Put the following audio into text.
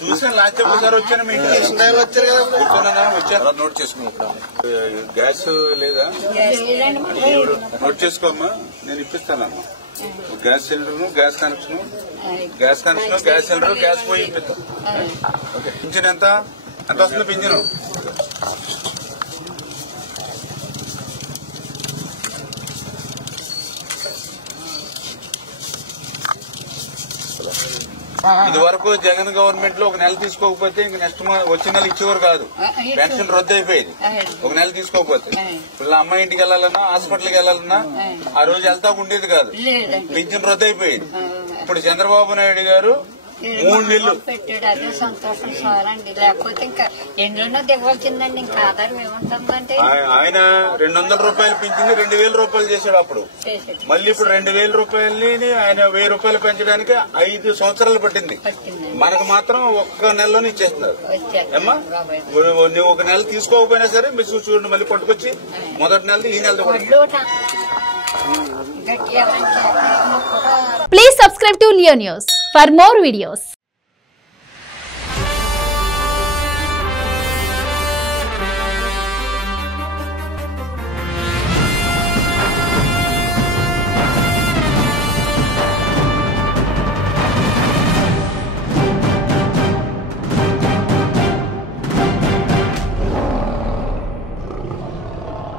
చూసాను లాస్ట్ ఒకసారి వచ్చాను మీ ఇంటికి వచ్చారు కదా వచ్చాను నోట్ చేసుకున్నాను గ్యాస్ లేదా నోట్ చేసుకోమ్మా నేను ఇప్పిస్తానమ్మా gas cylinder gas connection gas cylinder gas పోయి ఇప్పిస్తాం ఓకే పింఛన్ ఎంత వస్తుంది పింఛను ఇది వరకు జగన్ గవర్నమెంట్ లో ఒక నెల తీసుకోకపోతే ఇంక నెక్స్ట్ వచ్చే నెల ఇచ్చేవారు కాదు పెన్షన్ రద్దు అయిపోయింది ఒక నెల తీసుకోకపోతే ఇప్పుడు అమ్మాయి ఇంటికి వెళ్ళాలన్నా హాస్పిటల్కి వెళ్ళాలన్నా ఆ రోజు వెళ్తా ఉండేది కాదు పెన్షన్ రద్దు అయిపోయింది ఇప్పుడు చంద్రబాబు నాయుడు గారు 3 నెలలు పెట్టాడు అదే సంతోషం చాలండి లేకపోతే ఇంకా ఎందులోనో దిగవచ్చిందండి ఇంకా ఆధారం ఏముంటుందంటే ఆయన 200 రూపాయలు పెంచింది 2000 రూపాయలు చేశాడు అప్పుడు మళ్ళీ ఇప్పుడు 2000 రూపాయలని ఆయన 1000 రూపాయలు పెంచడానికి 5 సంవత్సరాలు పట్టింది మనకు మాత్రం ఒక్క నెలలోనే ఇచ్చేస్తున్నారు ఏమ్మా నువ్వు ఒక నెల తీసుకోకపోయినా సరే మీరు చూడండి మళ్ళీ పట్టుకొచ్చి మొదటి నెలది ఈ నెలది Please subscribe to Leo News for more videos.